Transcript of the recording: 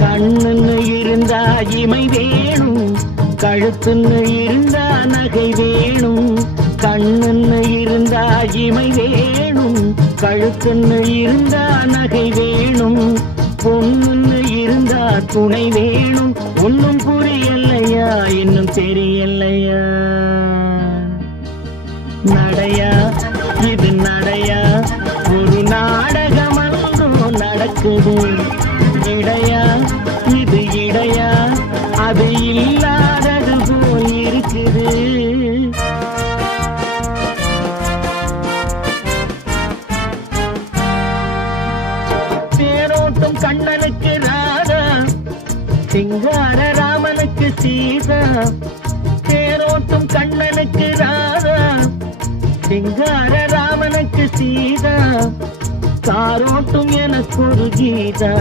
கண்ணுன்னு இருந்தா இமை வேணும், கழுத்துன்னு இருந்தா நகை வேணும். கண்ணுன்னு இருந்தா இமை வேணும், கழுத்துன்னு இருந்தா நகை வேணும். பொண்ணுன்னு இருந்தா துணை வேணும். ஒன்னும் புரியலையா, இன்னும் தெரியலையா? நடையா இது நடையா, ஒரு நாடகம் அல்லும் நடக்குது. இடையா இது இடையா, அது இல்லாதது போல் இருக்குது. தேரோட்டும் கண்ணனுக்கு ராதா, சிங்கார ராமனுக்கு சீதா. தேரோட்டும் கண்ணனுக்கு ராதா, சிங்கார ராமனுக்கு சீதா. காரோட்டும் எனக்கு ஒரு கீதா.